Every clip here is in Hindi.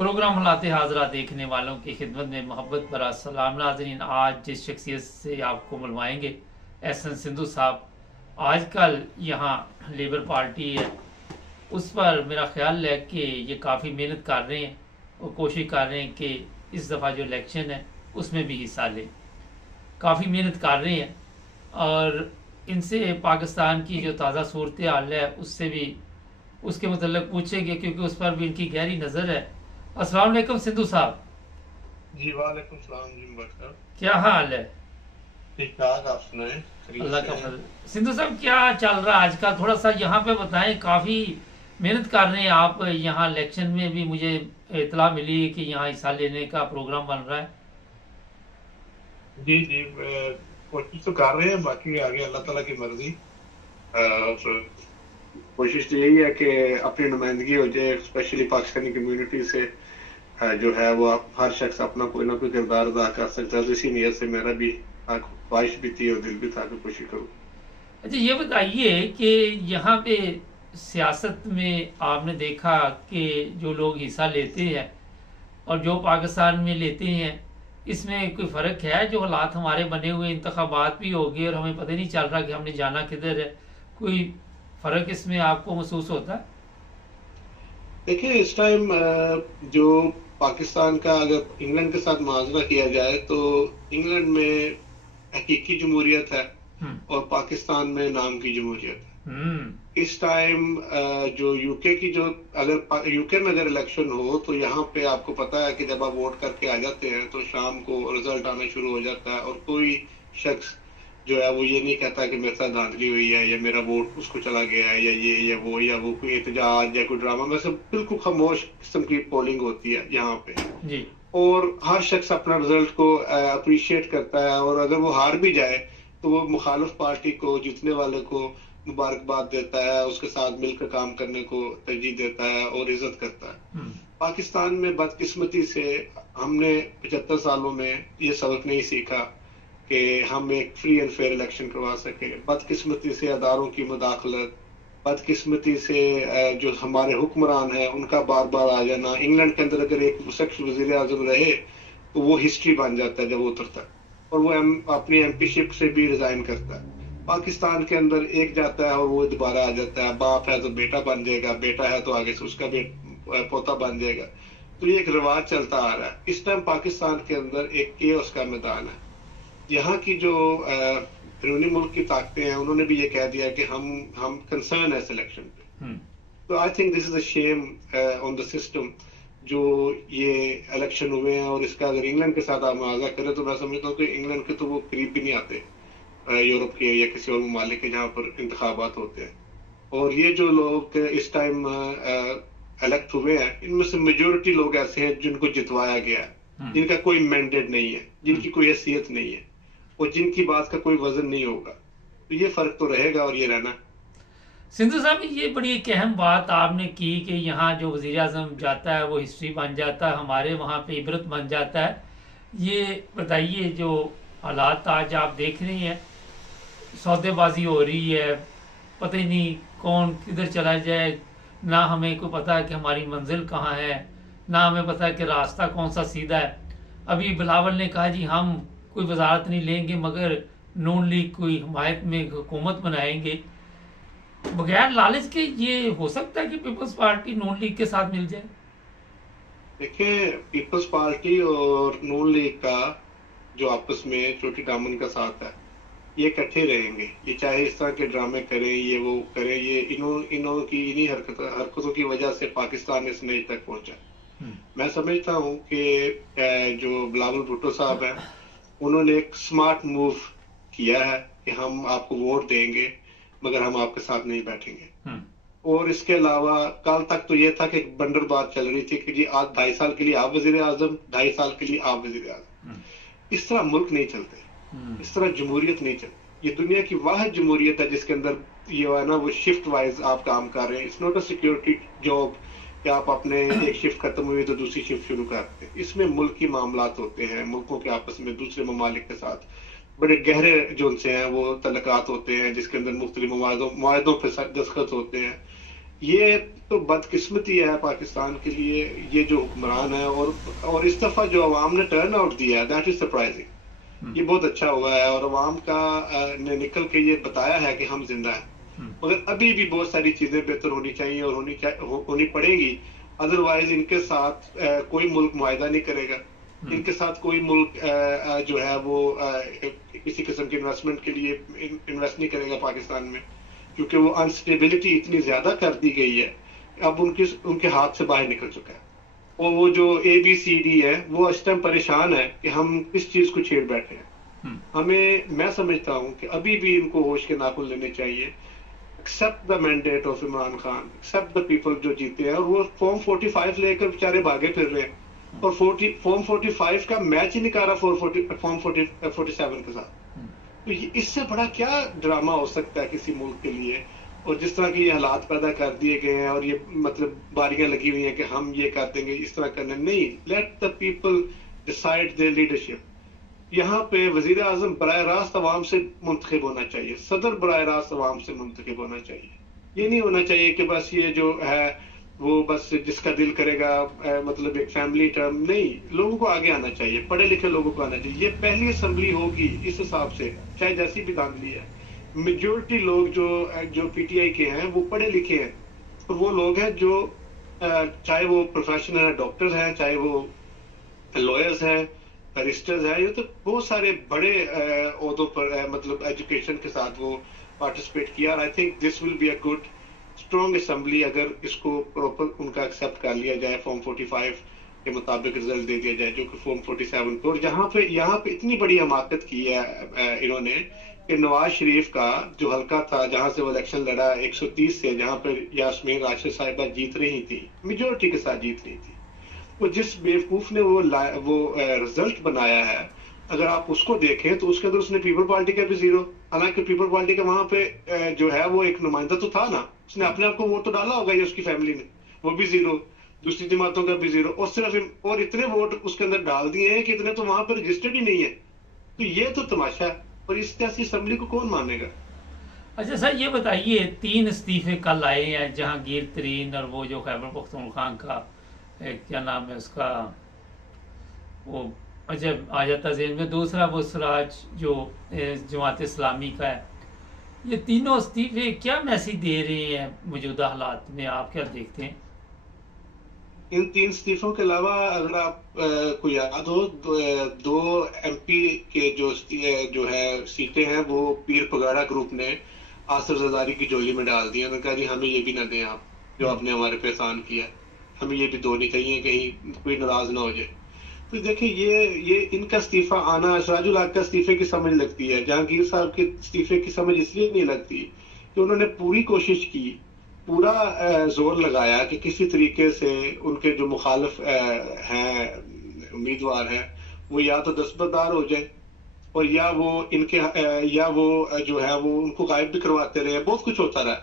प्रोग्राम हलाते हाजरा देखने वालों की खिदमत में मोहब्बत भरा सलाम नाज़रीन। आज जिस शख्सियत से आपको मिलवाएंगे एहसन सिंधु साहब, आजकल यहाँ लेबर पार्टी है उस पर मेरा ख्याल है कि ये काफ़ी मेहनत कर रहे हैं और कोशिश कर रहे हैं कि इस दफ़ा जो इलेक्शन है उसमें भी हिस्सा लें। काफ़ी मेहनत कर रहे हैं और इनसे पाकिस्तान की जो ताज़ा सूरत हाल है उससे भी उसके मतलब पूछेंगे क्योंकि उस पर भी इनकी गहरी नज़र है। अस्सलाम वालेकुम सिद्धू साहब। जी वालेकुम सलाम जी मुबारक साहब। क्या हाल है? ठीक ठाक, आप सुनाएं? खैरियत अल्लाह से का हैं? फजल। सिद्धू साहब क्या चल रहा है आजकल, थोड़ा सा यहाँ पे बताएं। काफ़ी मेहनत कर रहे हैं आप यहाँ, इलेक्शन में भी मुझे इतला मिली कि यहाँ हिस्सा लेने का प्रोग्राम बन रहा है। जी जी, कोशिश तो कर रहे हैं, बाकी आगे अल्लाह ताला की मर्जी। तो कोशिश तो यही है कि अपनी नुमाइंदगी हो जाए, स्पेशली पाकिस्तानी कम्युनिटी से जो है वो हर शख्स अपना कोई ना कोई किरदार अदा कर सकता है। तो इसी नीयत से मेरा भी ख्वाहिश भी थी और दिल भी था कि कोशिश करूँ। अच्छा ये बताइए कि यहाँ पे सियासत में आपने देखा कि जो लोग हिस्सा लेते हैं और जो पाकिस्तान में लेते हैं, इसमें कोई फ़र्क है? जो हालात हमारे बने हुए, इंतखाबात भी हो गए और हमें पता ही नहीं चल रहा कि हमने जाना किधर है, कोई फ़र्क इसमें आपको महसूस होता है? देखिए, इस टाइम जो पाकिस्तान का अगर इंग्लैंड के साथ मुआवजा किया जाए तो इंग्लैंड में हकीकी जमहूरियत है हम्म। और पाकिस्तान में नाम की जमहूरियत है। हम्म। इस टाइम जो यूके की जो अगर यूके में अगर इलेक्शन हो तो यहाँ पे आपको पता है कि जब आप वोट करके आ जाते हैं तो शाम को रिजल्ट आना शुरू हो जाता है और कोई शख्स जो है वो ये नहीं कहता कि मेरे साथ धांधली हुई है या मेरा वोट उसको चला गया है या ये या वो कोई एहतजाज या कोई ड्रामा में सब बिल्कुल खामोश किस्म की पोलिंग होती है यहाँ पे। जी। और हर शख्स अपना रिजल्ट को अप्रिशिएट करता है और अगर वो हार भी जाए तो वो मुखालिफ पार्टी को, जीतने वाले को मुबारकबाद देता है, उसके साथ मिलकर काम करने को तरजीह देता है और इज्जत करता है। पाकिस्तान में बदकिस्मती से हमने 75 सालों में ये सबक नहीं सीखा कि हम एक फ्री एंड फेयर इलेक्शन करवा सके। बदकिस्मती से अदारों की मुदाखलत, बदकिस्मती से जो हमारे हुक्मरान है उनका बार बार आ जाना। इंग्लैंड के अंदर अगर एक शख्स वजीर आजम रहे तो वो हिस्ट्री बन जाता है जब वो उतरता है और वो अपनी एमपीशिप से भी रिजाइन करता है। पाकिस्तान के अंदर एक जाता है और वो दोबारा आ जाता है। बाप है तो बेटा बन जाएगा, बेटा है तो आगे से उसका पोता बन जाएगा। तो ये एक रिवाज चलता आ रहा है। इस टाइम पाकिस्तान के अंदर एक केओस का मैदान है। यहाँ की जो बैरूनी मुल्क की ताकतें हैं उन्होंने भी ये कह दिया कि हम कंसर्न है सिलेक्शन पे। तो I think this is a shame on the system जो ये इलेक्शन हुए हैं। और इसका अगर इंग्लैंड के साथ आप मुआवजा करें तो मैं समझता हूँ कि इंग्लैंड के तो वो करीब भी नहीं आते यूरोप के या किसी और ममालिक के जहाँ पर इंतखाबात होते हैं। और ये जो लोग इस टाइम इलेक्ट हुए हैं इनमें से मेजोरिटी लोग ऐसे हैं जिनको जितवाया गया है, जिनका कोई मैंडेट नहीं है, जिनकी कोई हैसियत नहीं है और जिनकी बात का कोई वजन नहीं होगा। तो ये फर्क तो रहेगा और ये रहना। सिंधु साहब ये बड़ी एक अहम बात आपने की कि यहाँ जो वजीर आजम जाता है वो हिस्ट्री बन जाता है, हमारे वहाँ पे इबरत बन जाता है। ये बताइए जो हालात आज आप देख रहे हैं, सौदेबाजी हो रही है, पता ही नहीं कौन किधर चला जाए, ना हमें को पता है कि हमारी मंजिल कहाँ है, ना हमें पता है कि रास्ता कौन सा सीधा है। अभी बिलावल ने कहा जी हम कोई वजारत नहीं लेंगे मगर नून लीग कोई हिमायत में हुकूमत बनाएंगे। बगैर लालच के ये हो सकता है कि पीपल्स पार्टी नून लीग के साथ मिल जाए? देखिए, पीपल्स पार्टी और नून लीग का जो आपस में चोटी दामन का साथ है ये इकट्ठे रहेंगे। ये चाहे इस तरह के ड्रामे करें, ये वो करें, ये इन्हों की इन्हीं हरकतों की वजह से पाकिस्तान इस नई तक पहुंचा। मैं समझता हूँ कि जो बिलावल भुट्टो साहब हैं उन्होंने एक स्मार्ट मूव किया है कि हम आपको वोट देंगे मगर हम आपके साथ नहीं बैठेंगे। और इसके अलावा कल तक तो ये था कि एक बंडर बात चल रही थी कि जी आज 2.5 साल के लिए आप वजीर आजम, 2.5 साल के लिए आप वजीर आजम। इस तरह मुल्क नहीं चलते, इस तरह जमहूरियत नहीं चलती। ये दुनिया की वाहिद जमहूरियत है जिसके अंदर ये है ना वो शिफ्ट वाइज आप काम कर रहे हैं। It's not a security job कि आप अपने एक शिफ्ट खत्म हुई तो दूसरी शिफ्ट शुरू करते हैं। इसमें मुल्क की मामलात होते हैं, मुल्कों के आपस में दूसरे ममालिक के साथ बड़े गहरे जो उनसे हैं वो तल्लकात होते हैं जिसके अंदर मुख्तलिफ मुआहदों पर दस्तखत होते हैं। ये तो बदकिस्मती है पाकिस्तान के लिए, ये जो हुक्मरान है। और इस दफा जो अवाम ने टर्न आउट दिया, दैट इज सरप्राइजिंग। ये बहुत अच्छा हुआ है और अवाम का ने निकल के ये बताया है कि हम जिंदा हैं। मगर अभी भी बहुत सारी चीजें बेहतर होनी चाहिए और होनी पड़ेगी। अदरवाइज इनके साथ कोई मुल्क मुआहदा नहीं करेगा, इनके साथ कोई मुल्क जो है वो किसी किस्म की इन्वेस्टमेंट के लिए इन्वेस्ट नहीं करेगा पाकिस्तान में, क्योंकि वो अनस्टेबिलिटी इतनी ज्यादा कर दी गई है, अब उनके हाथ से बाहर निकल चुका है। और वो जो ABCD है वो इस टाइम परेशान है कि हम किस चीज को छेड़ बैठे हैं। मैं समझता हूं कि अभी भी इनको होश के नाखून लेने चाहिए। Accept the mandate of Imran Khan, accept the people जो जीते हैं। और वो फॉर्म 45 लेकर बेचारे भागे फिर रहे हैं और फॉर्म 45 का मैच ही नहीं कर रहा फॉर्म 47 के साथ। तो इससे बड़ा क्या ड्रामा हो सकता है किसी मुल्क के लिए। और जिस तरह के ये हालात पैदा कर दिए गए हैं और ये मतलब बारियां लगी हुई हैं कि हम ये कर देंगे, इस तरह करने नहीं। Let the people decide their leadership. यहाँ पे वजीर आजम बराह रास्त अवाम से मुंतखब होना चाहिए, सदर बराह रास्त अवाम से मुंतखब होना चाहिए। ये नहीं होना चाहिए कि बस ये जो है वो बस जिसका दिल करेगा मतलब एक फैमिली टर्म नहीं। लोगों को आगे आना चाहिए, पढ़े लिखे लोगों को आना चाहिए। ये पहली असेंबली होगी इस हिसाब से, चाहे जैसी भी धांधली है। मेजोरिटी लोग जो PTI के हैं वो पढ़े लिखे हैं और वो लोग हैं जो चाहे वो प्रोफेशनल है, डॉक्टर्स हैं, चाहे वो लॉयर्स हैं, बैरिस्टर्स हैं। ये तो बहुत सारे बड़े ओहदों पर मतलब एजुकेशन के साथ वो पार्टिसिपेट किया। I think this will be a good strong assembly अगर इसको प्रॉपर उनका एक्सेप्ट कर लिया जाए, फॉर्म 45 के मुताबिक रिजल्ट दे दिया जाए जो कि फॉर्म 47 को। और यहाँ पे इतनी बड़ी हमाकत की है इन्होंने कि नवाज शरीफ का जो हल्का था जहां से वो इलेक्शन लड़ा 130 से, जहां पर यास्मीन राशिद साहिबा जीत रही थी, मेजोरिटी के साथ जीत रही थी, वो जिस बेवकूफ ने वो रिजल्ट बनाया है, अगर आप उसको देखें तो उसके अंदर उसने पीपल पार्टी का भी 0। हालांकि पीपल पार्टी का वहां पे जो है वो एक नुमाइंदा तो था ना, उसने अपने आप को वोट तो डाला होगा, या उसकी फैमिली ने, वो भी 0। दूसरी जमातों का भी 0। और सिर्फ और इतने वोट उसके अंदर डाल दिए हैं कि इतने तो वहां पर रजिस्टर्ड ही नहीं है। तो ये तो तमाशा है और इस ऐसी असेंबली को कौन मानेगा। अच्छा सर, ये बताइए 3 इस्तीफे कल आए हैं, जहांगीर तरीन और वो जो खैबर पख्तूनख्वा का क्या नाम है उसका, वो अच्छा आ जाता ज़हन में, दूसरा वो सिराज जो जमात इस्लामी का है। ये तीनों इस्तीफे क्या मैसेज दे रहे हैं मौजूदा हालात में, आप क्या देखते हैं? इन 3 इस्तीफों के अलावा अगर आप को याद हो, दो MP के जो है सीटें हैं वो पीर पगाड़ा ग्रुप ने आसिफ जरदारी की झोली में डाल दी। उन्होंने कहा जी हमें ये भी ना दें आप, जो आपने हमारे पे एहसान किया, हमें ये भी दो नहीं चाहिए, कहीं कोई नाराज ना हो जाए। तो देखिए ये इनका इस्तीफा आना, सिराजुल हक का इस्तीफे की समझ लगती है, जहांगीर साहब के इस्तीफे की समझ इसलिए नहीं लगती कि उन्होंने पूरी कोशिश की, पूरा जोर लगाया कि किसी तरीके से उनके जो मुखालिफ हैं उम्मीदवार हैं वो या तो दस्तबरदार हो जाए और या वो जो है वो उनको गायब भी करवाते रहे। बहुत कुछ होता रहा।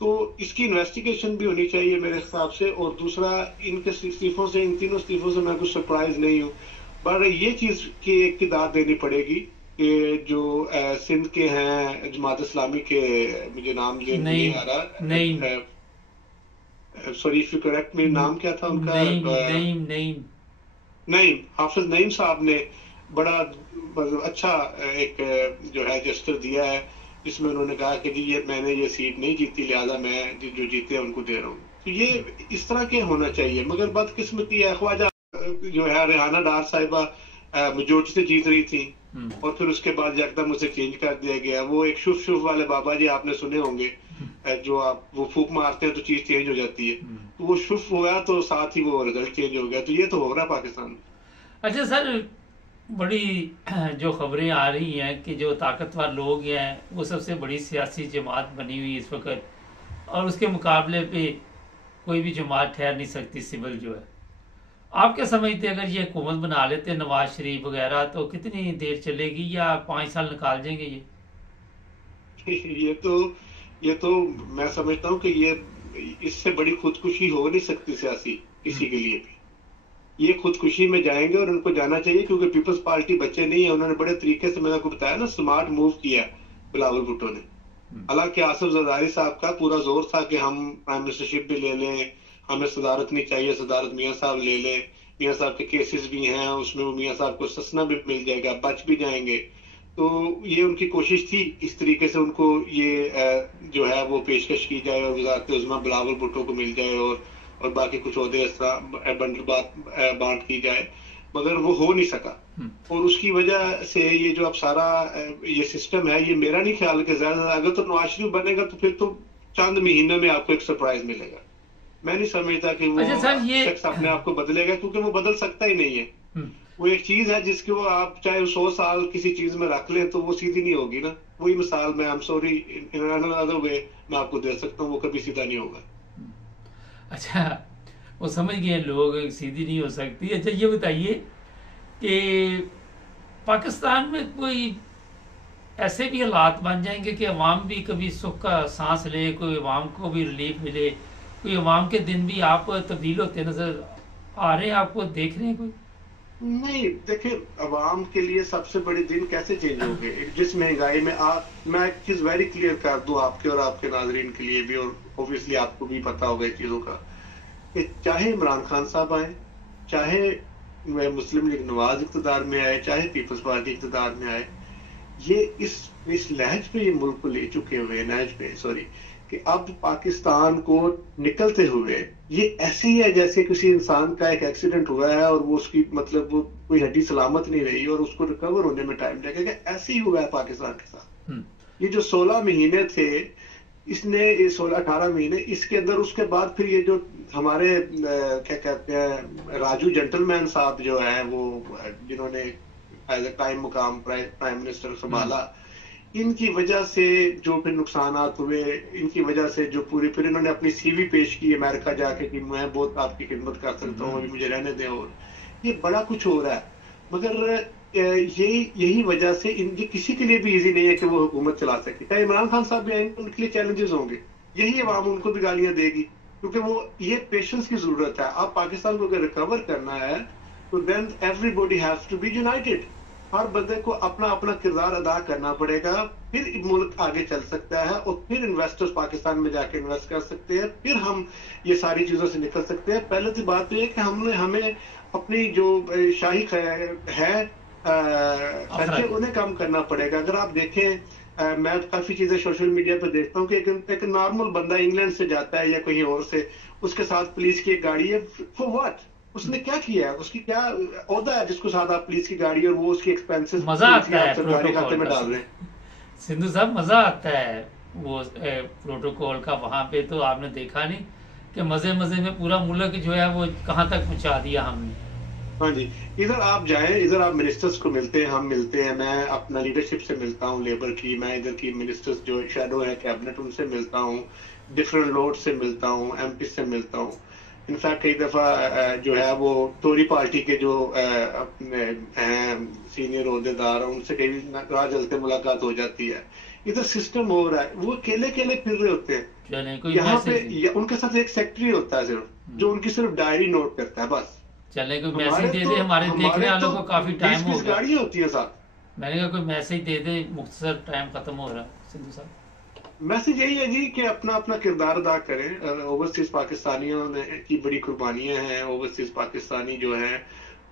तो इसकी इन्वेस्टिगेशन भी होनी चाहिए मेरे हिसाब से। और दूसरा, इनके इस्तीफों से, इन तीनों इस्तीफों से मैं कुछ सरप्राइज नहीं हूँ, पर ये चीज की एक दाद देनी पड़ेगी कि जो सिंध के हैं जमात इस्लामी के, मुझे नाम नहीं आ रहा, नहीं सॉरी इफ यू करेक्ट मी, नाम क्या था उनका? नईम हाफिज नईम साहब ने बड़ा अच्छा एक जो है जेस्चर दिया है, जिसमें उन्होंने कहा कि जी मैंने ये सीट नहीं जीती, लिहाजा मैं जो जीते हैं उनको दे रहा हूँ। तो ये इस तरह के होना चाहिए। मगर बदकिस्मती है, ख्वाजा जो है रेहाना डार साहिबा मेजोरिटी से जीत रही थी और फिर उसके बाद यकदम उसे चेंज कर दिया गया। वो एक शुभ शुभ वाले बाबा जी आपने सुने होंगे, जो आप वो फूक मारते हैं तो चीज चेंज हो जाती है, तो वो शुभ हुआ तो साथ ही वो रिजल्ट चेंज हो गया। तो ये तो हो रहा है पाकिस्तान में। अच्छा सर, बड़ी जो खबरें आ रही हैं कि जो ताकतवर लोग हैं वो सबसे बड़ी सियासी जमात बनी हुई इस वक्त, और उसके मुकाबले पे कोई भी जमात ठहर नहीं सकती सिविल जो है। आप क्या समझते हैं, अगर ये हुकूमत बना लेते नवाज शरीफ वगैरह, तो कितनी देर चलेगी या 5 साल निकाल देंगे ये? ये तो मैं समझता हूँ कि ये इससे बड़ी खुदकुशी हो नहीं सकती सियासी किसी के लिए भी। ये खुदकुशी में जाएंगे और उनको जाना चाहिए, क्योंकि पीपल्स पार्टी बच्चे नहीं है। उन्होंने बड़े तरीके से, मैंने आपको बताया ना, स्मार्ट मूव किया बिलावल भुट्टो ने। हालांकि आसिफ जरदारी साहब का पूरा जोर था कि हम प्राइम मिनिस्टरशिप भी ले लें, हमें सदारत नहीं चाहिए, सदारत मियाँ साहब ले लें, मियाँ साहब के केसेस भी हैं उसमें, वो मियाँ साहब को ससना भी मिल जाएगा, बच भी जाएंगे। तो ये उनकी कोशिश थी इस तरीके से उनको ये जो है वो पेशकश की जाए और वज़ारत उज़्मा बिलावल भुट्टो को मिल जाए और बाकी कुछ ओहदे इस तरह बंटल बांट की जाए, मगर वो हो नहीं सका। और उसकी वजह से ये जो अब सारा ये सिस्टम है, ये मेरा नहीं ख्याल कि ज्यादा, अगर तो नवाज शरीफ बनेगा तो फिर तो चंद महीने में आपको एक सरप्राइज मिलेगा। मैं नहीं समझता कि वो शख्स अपने आप को बदलेगा, क्योंकि वो बदल सकता ही नहीं है। वो एक चीज है जिसको आप चाहे 100 साल किसी चीज में रख लें तो वो सीधी नहीं होगी ना। वही मिसाल मैं, I am sorry in another way, मैं आपको दे सकता हूँ, वो कभी सीधा नहीं होगा। अच्छा, वो समझ गए लोग, सीधी नहीं हो सकती। अच्छा ये बताइए कि पाकिस्तान में कोई ऐसे भी हालात बन जाएंगे कि अवाम भी कभी सुख का सांस ले, कोई अवाम को भी रिलीफ मिले, कोई अवाम के दिन भी आप तब्दील होते नजर आ रहे हैं, आपको देख रहे हैं कोई? नहीं, देखिए अवाम के लिए सबसे बड़े दिन कैसे चेंज हो गए जिस महंगाई में। मैं एक चीज वेरी क्लियर कर दूं आपके और आपके नाजरीन के लिए भी, और ऑब्वियसली आपको भी पता होगा चीजों का, कि चाहे इमरान खान साहब आए, चाहे मुस्लिम लीग नवाज इक़्तिदार में आए, चाहे पीपल्स पार्टी इक़्तिदार में आए, ये इस लहज पे ये मुल्क को ले चुके हुए, नहज पे सॉरी, कि अब पाकिस्तान को निकलते हुए ये ऐसे ही है जैसे किसी इंसान का एक एक्सीडेंट हुआ है और वो उसकी मतलब वो कोई हड्डी सलामत नहीं रही और उसको रिकवर होने में टाइम लगेगा। ऐसे ही हुआ है पाकिस्तान के साथ। ये जो 16 महीने थे, इसने 16-18 महीने, इसके अंदर उसके बाद फिर ये जो हमारे क्या कहते हैं राजू जेंटलमैन साहब जो है, वो जिन्होंने एज ए टाइम मुकाम प्राइम मिनिस्टर संभाला, इनकी वजह से जो फिर नुकसानात हुए, इनकी वजह से जो पूरी फिर इन्होंने अपनी सीवी पेश की अमेरिका जाके कि मैं बहुत आपकी खिदमत कर सकता हूँ, अभी मुझे रहने दें, और ये बड़ा कुछ हो रहा है। मगर यही वजह से ये किसी के लिए भी इजी नहीं है कि वो हुकूमत चला सके। चाहे इमरान खान साहब भी आएंगे, उनके लिए चैलेंजेस होंगे, यही अवाम उनको भी गालियां देगी, क्योंकि वो ये पेशेंस की जरूरत है। आप पाकिस्तान को अगर रिकवर करना है तो then everybody has to be united. हर बंदे को अपना अपना किरदार अदा करना पड़ेगा, फिर मुल्क आगे चल सकता है और फिर इन्वेस्टर्स पाकिस्तान में जाके इन्वेस्ट कर सकते हैं, फिर हम ये सारी चीजों से निकल सकते हैं। पहले तो बात यह है कि हमें अपनी जो शाही है खर्चे उन्हें कम करना पड़ेगा। अगर आप देखें, मैं काफी चीजें सोशल मीडिया पर देखता हूँ कि एक नॉर्मल बंदा इंग्लैंड से जाता है या कहीं और से, उसके साथ पुलिस की एक गाड़ी है, फॉर व्हाट? उसने क्या किया है? उसकी क्या ओहदा है जिसको साथ आप पुलिस की गाड़ी और वो उसकी एक्सपेंसेस मजा आता है सरकारी खाते में डाल रहे हैं। सिंधु साहब, मजा आता है वो प्रोटोकॉल का। वहां पे तो आपने देखा नहीं कि मजे मजे में पूरा मुल्क जो है वो कहाँ तक पहुंचा दिया हमने। हाँ जी, इधर आप जाएं, इधर आप मिनिस्टर्स को मिलते हैं, हम मिलते हैं, मैं अपना लीडरशिप से मिलता हूँ, लेबर की, मैं इधर की मिनिस्टर्स जो शेडो है कैबिनेट उनसे मिलता हूँ, डिफरेंट लोड से मिलता हूँ, एमपी से मिलता हूँ। इनफैक्ट कई दफा जो है वो टोरी पार्टी के जो अपने सीनियर ओहदेदार उनसे कई राह चलते मुलाकात हो जाती है। इधर सिस्टम हो रहा है, वो अकेले अकेले फिर रहे होते हैं। यहाँ पे उनके साथ एक सेक्रेटरी होता है सिर्फ, जो उनकी सिर्फ डायरी नोट करता है, बस। चले कोई मैसेज दे दे, हमारे देखने वालों को काफी टाइम हो गया। गाड़ियां होती है साथ। मैंने कहा कोई मैसेज दे दे, मुख्तसर टाइम खत्म हो रहा है। सिंधु साहब, मैसेज यही है जी कि अपना अपना किरदार अदा करें। ओवरसीज पाकिस्तानियों की बड़ी कुर्बानियां हैं। ओवरसीज पाकिस्तानी जो हैं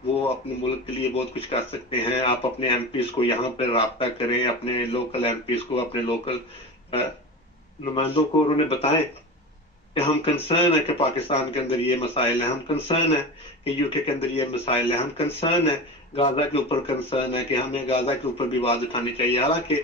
वो अपने मुल्क के लिए बहुत कुछ कर सकते हैं। आप अपने एमपीज को यहाँ पर राब्ता करें, अपने लोकल एमपीज को, अपने लोकल नुमाइंदों को, और उन्हें बताएं कि हम कंसर्न है कि पाकिस्तान के अंदर ये मसाइल है, हम कंसर्न है कि यूके के अंदर ये मसाइल है, हम कंसर्न है गाजा के ऊपर, कंसर्न है कि हमें गाजा के ऊपर भी आवाज उठानी चाहिए। हालांकि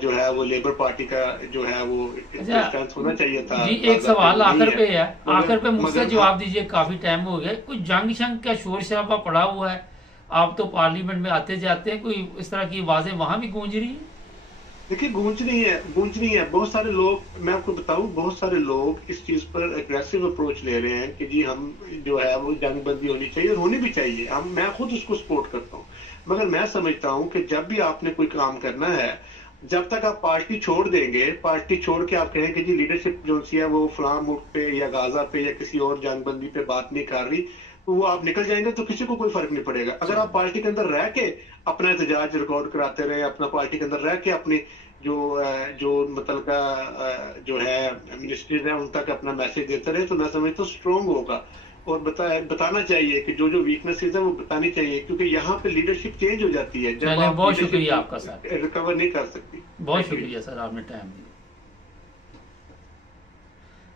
जो है वो लेबर पार्टी का जो है वो स्टैंड होना चाहिए था। जी, एक सवाल आखिर पे है, आखिर पे मुझसे जवाब दीजिए, काफी टाइम हो गया। कोई जंग शंग का शोर शराबा पड़ा हुआ है? आप तो पार्लियामेंट में आते जाते हैं, कोई इस तरह की आवाजें वहां भी गूंज रही है? देखिए, गूंज रही है। बहुत सारे लोग, मैं आपको बताऊं, बहुत सारे लोग इस चीज पर एग्रेसिव अप्रोच ले रहे हैं कि जी हम जो है वो जंग बंदी होनी चाहिए, और होनी भी चाहिए। मैं खुद उसको सपोर्ट करता हूँ। मगर मैं समझता हूँ कि जब भी आपने कोई काम करना है, जब तक आप पार्टी छोड़ देंगे, पार्टी छोड़ के आप कहें कि जी लीडरशिप जो सी है वो फलां मुल्क पे या गाजा पे या किसी और जंग बंदी पे बात नहीं कर रही, तो वो आप निकल जाएंगे तो किसी को कोई फर्क नहीं पड़ेगा। अगर आप पार्टी के अंदर रह के अपना एहतजाज रिकॉर्ड कराते रहे, अपना पार्टी के अंदर रह के अपनी जो मतलब जो है मिनिस्ट्रीज है उन तक अपना मैसेज देते रहे, तो मैं समझता हूँ स्ट्रोंग होगा। और बताना चाहिए कि जो जो वीकनेसेस है वो बतानी चाहिए, क्योंकि यहाँ पे लीडरशिप चेंज हो जाती है जब चले, आप बहुत लीडरशिप शुक्रिया आपका सर, रिकवर नहीं कर सकती। बहुत शुक्रिया सर, आपने टाइम दिया।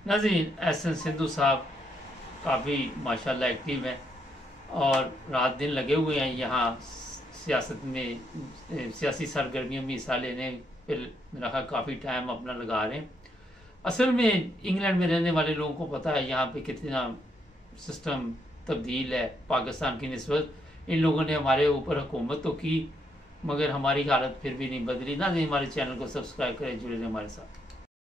नाज़रीन, एहसन सिंधु साहब काफ़ी माशाल्लाह एक्टिव हैं और रात दिन लगे हुए हैं यहाँ सियासत में, सियासी सरगर्मियों में हिस्सा लेने पर मेरा ख्याल काफ़ी टाइम अपना लगा रहे हैं। असल में इंग्लैंड में रहने वाले लोगों को पता है यहाँ पे कितना सिस्टम तब्दील है पाकिस्तान की निस्बत। इन लोगों ने हमारे ऊपर हुकूमत तो की, मगर हमारी हालत फिर भी नहीं बदली। ना हमारे चैनल को सब्सक्राइब करें, जुड़े रहें हमारे साथ।